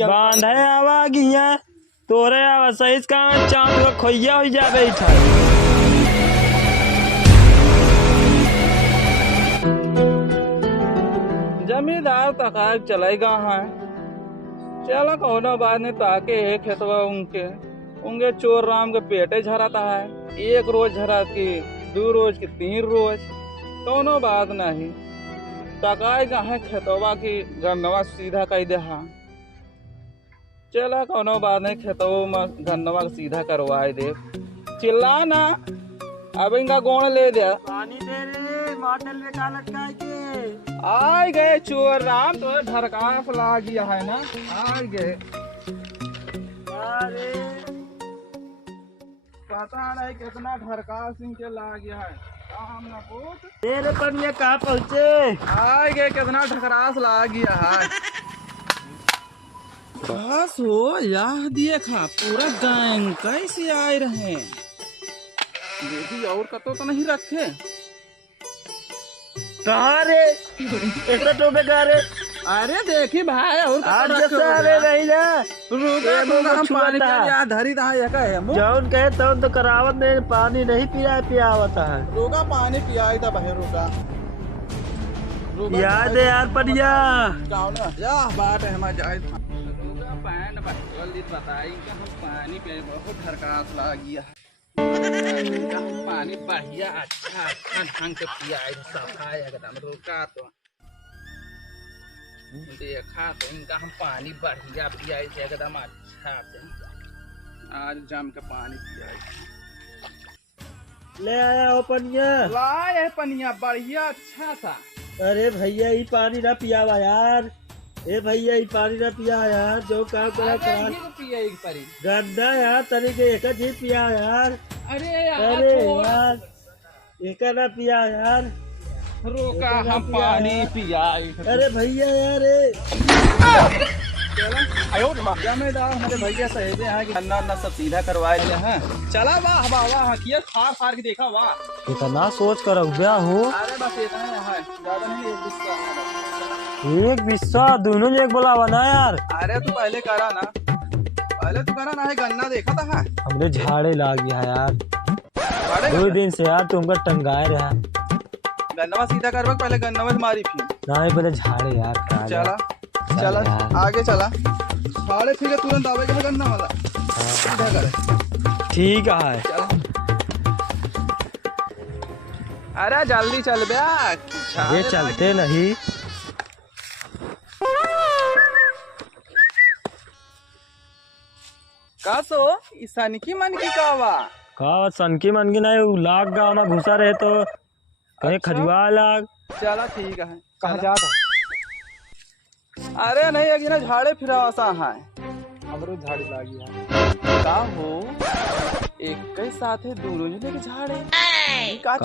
बांधे आवा गिया तोरे आवा सही का चांद का खोइया हो जा बैठा। जमींदार तक चलेगा है चला कोनो बात नहीं ताके एक खेतवा उनके चोर राम के पेटे झराता है, एक रोज झरा की 2 रोज की 3 रोज कोनो बात नहीं तकाए है खेतवा की गन्नवा सीधा कह दे। हाँ चला कोनो बात नहीं खेतवा में गन्नवा सीधा करवाए दे। चिल्ला ना अब इनका गोण ले दे पानी दे रे मॉडल में डाल के आए गए चोर राम तो ढरकास ला गया है ना आ गए। अरे पता नहीं कितना ढरकास इनके ला गया है काम ना पूछ। तेरे पनिया कहाँ पहुँचे आ गए कितना ढकरास ला गया है। बस हो यह देखा पूरा गैंग कैसे आए रहे देखी और कतो तो नहीं रखे। कहाँ रे एक तो बेकार है। अरे देखी भाई और आज जैसे अरे नहीं ना पानी का धरी रहा है जौन कहे तो करावत ने पानी नहीं पियावता है। रोगा पानी पियाई था भाई रोगा याद है यार पनिया या बात है हमारा जाए पैन बताई हम पानी पे बहुत ढरकास ला गया पानी बढ़िया अच्छा अच्छा ढंग से पियाई सफाई एकदम रोका तो देखा तो इनका हम पानी बढ़िया पियाई थे एकदम अच्छा से आज जम के पानी पियाई ले आया हो पनिया लाए पनिया बढ़िया अच्छा सा। अरे भैया ये पानी ना पियावा यार ए भैया ये पानी ना पिया यार जो काम करा पिया एक परी गंदा यार तनी के एक जी पिया यार। अरे यार एक ना पिया यार रोका हम पानी पियाई। अरे भैया यार जमींदार हमारे भैया सहेजे हैं कि अन्ना सब सीधा करवाए लिए हैं। चला वाह वाह वाह किया फार फार के देखा वाह इतना सोच कर गया हूँ। अरे बस इतना है ज्यादा नहीं एक बिस्सा दोनों एक बोलावा ना यार। अरे तू पहले करा ना है गन्ना देखा था है? हमने झाड़े ला गया यार 2 दिन से यार तुमका टंगाए रहा गन्नवा सीधा करवा पहले गन्नवा से मारी फिर नहीं पहले झाड़े यार। चला आगे चला झाड़े फिर तुरंत आवे के गन्ना वाला सीधा करे ठीक है। अरे जल्दी चल बे ये चलते नहीं कासो ईसानिकी मन की कावा का सनकी मन की नहीं लाग गाँव में घुसा रहे तो कहीं अच्छा? खजुआ लाग। चला ठीक है कहाँ जाता अरे नहीं अगी ना झाड़े फिरा सा है हमरो झाड़ी लागी है का हो एक के साथ है दोनों जने के झाड़े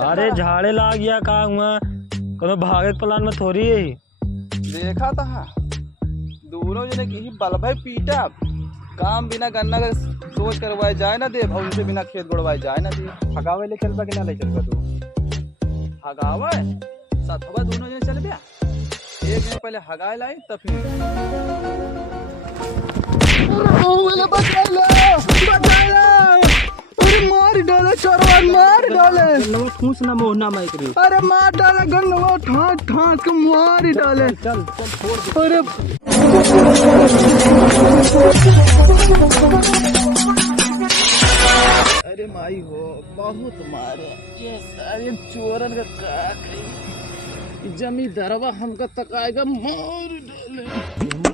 अरे झाड़े लाग गया का हुआ कोनो भागे प्लान में थोड़ी है देखा था दोनों जने की बल भाई पीटा काम बिना गन्ना का सोच करवाए जाए ना दे भाव से बिना खेत बढ़वाए जाए ना दे हगावे ले चलबा के ना ले चलबा तू हगावे साथवा दोनों जने चल गया एक जने पहले हगाए लाई तब फिर अरे मार डाले चरवार मार डाले गन्नवा ठूस ना मोहना माइक रे। अरे मार डाले गन्नवा ठास ठास के मार डाले चल छोड़ दे। अरे अरे माई हो बहुत मारे ये सारे चोरन का का जमींदारवा हमका तकाएगा मार डाले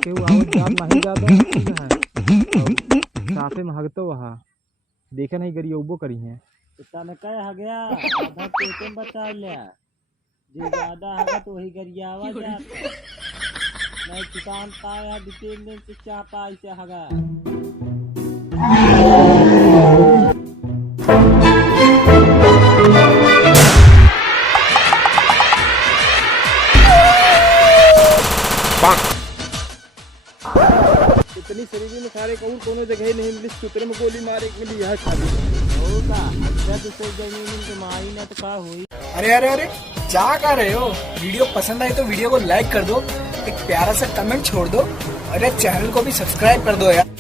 के आओ जात नहीं ज्यादा साफे में हगतो वहां देखे नहीं करी उबो करी है इतना में कह ह गया आधा पेटे बचा लिया जो ज्यादा हगा तो वही करिया आवाज जाता नहीं किसान पाया 2-3 दिन से क्या पाई से हगा इतनी शरीर में खारे कहूँ कोनो जगह नहीं मिली सूत्र में गोली मारे के लिए यह खाली होगा जब से जमीन के माई ने तो का हुई। अरे अरे अरे क्या कर रहे हो? वीडियो पसंद आए तो वीडियो को लाइक कर दो, एक प्यारा सा कमेंट छोड़ दो और यार चैनल को भी सब्सक्राइब कर दो यार।